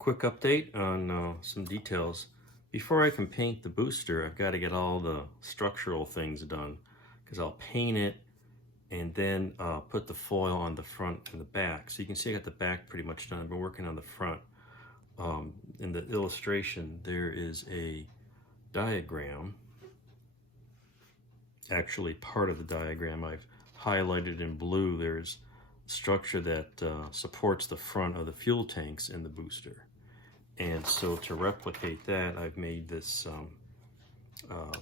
Quick update on some details. Before I can paint the booster, I've got to get all the structural things done because I'll paint it and then put the foil on the front and the back. So you can see I got the back pretty much done. I've been working on the front. In the illustration, there is a diagram. Actually, part of the diagram I've highlighted in blue. There's a structure that supports the front of the fuel tanks in the booster. And so to replicate that, I've made this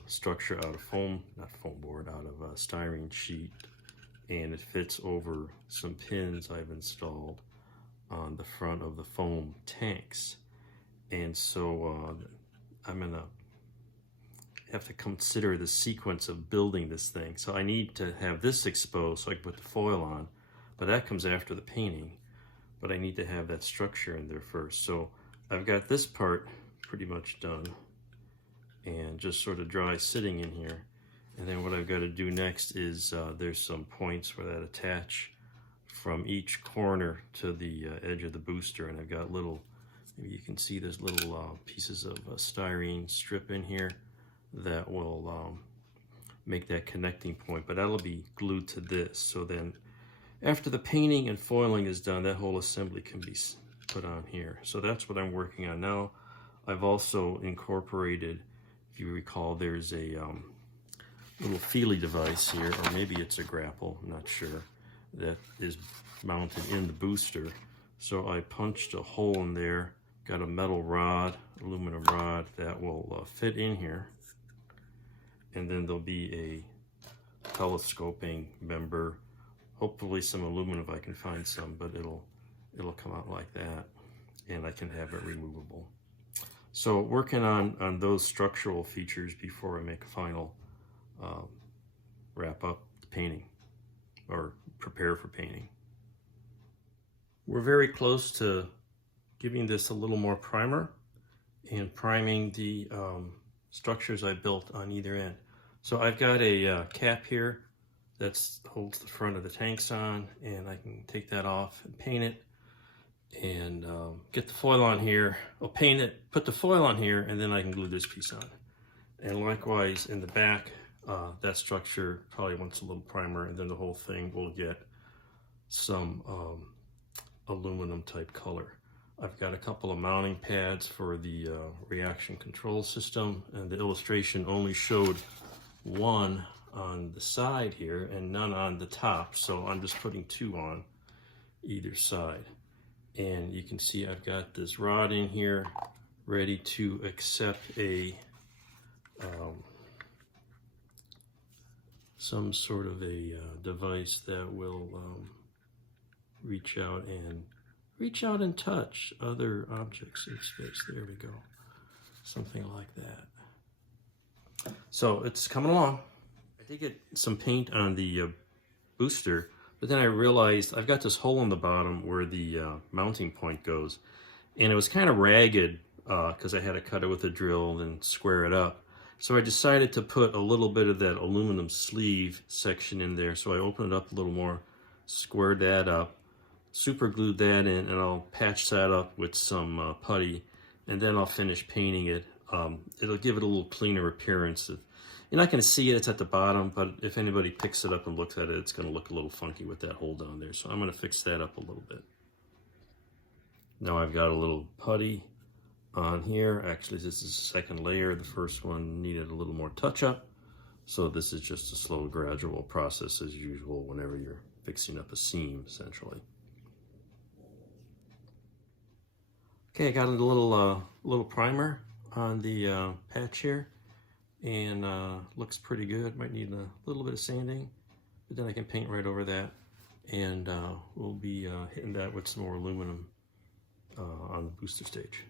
structure out of foam, not foam board, out of a styrene sheet, and it fits over some pins I've installed on the front of the foam tanks. And so I'm gonna have to consider the sequence of building this thing. So I need to have this exposed so I can put the foil on, but that comes after the painting. But I need to have that structure in there first. So I've got this part pretty much done and just sort of dry sitting in here. And then what I've got to do next is there's some points where that attach from each corner to the edge of the booster. And I've got little, maybe you can see there's little pieces of styrene strip in here that will make that connecting point, but that'll be glued to this. So then after the painting and foiling is done, that whole assembly can be put on here. So that's what I'm working on now. I've also incorporated, if you recall, there's a little feely device here, or maybe it's a grapple, I'm not sure, that is mounted in the booster. So I punched a hole in there, got a metal rod, aluminum rod that will fit in here. And then there'll be a telescoping member, hopefully some aluminum if I can find some, but it'll come out like that, and I can have it removable. So working on those structural features before I make a final wrap up the painting or prepare for painting. We're very close to giving this a little more primer and priming the structures I built on either end. So I've got a cap here that holds the front of the tanks on, and I can take that off and paint it and get the foil on here. I'll paint it, put the foil on here, and then I can glue this piece on. And likewise in the back, that structure probably wants a little primer, and then the whole thing will get some aluminum type color. I've got a couple of mounting pads for the reaction control system, and the illustration only showed one on the side here and none on the top, so I'm just putting two on either side. And you can see I've got this rod in here ready to accept a some sort of a device that will reach out and touch other objects in space. There we go, something like that. So it's coming along. I did get some paint on the booster, but then I realized I've got this hole in the bottom where the mounting point goes, and it was kind of ragged because I had to cut it with a drill and square it up. So I decided to put a little bit of that aluminum sleeve section in there. So I opened it up a little more, squared that up, super glued that in, and I'll patch that up with some putty, and then I'll finish painting it. It'll give it a little cleaner appearance. You're not going to see it, it's at the bottom, but if anybody picks it up and looks at it, it's going to look a little funky with that hole down there. So I'm going to fix that up a little bit. Now I've got a little putty on here. Actually, this is the second layer. The first one needed a little more touch up. So this is just a slow, gradual process as usual whenever you're fixing up a seam, essentially. Okay, I got a little primer on the patch here, and looks pretty good. Might need a little bit of sanding, but then I can paint right over that, and we'll be hitting that with some more aluminum on the booster stage.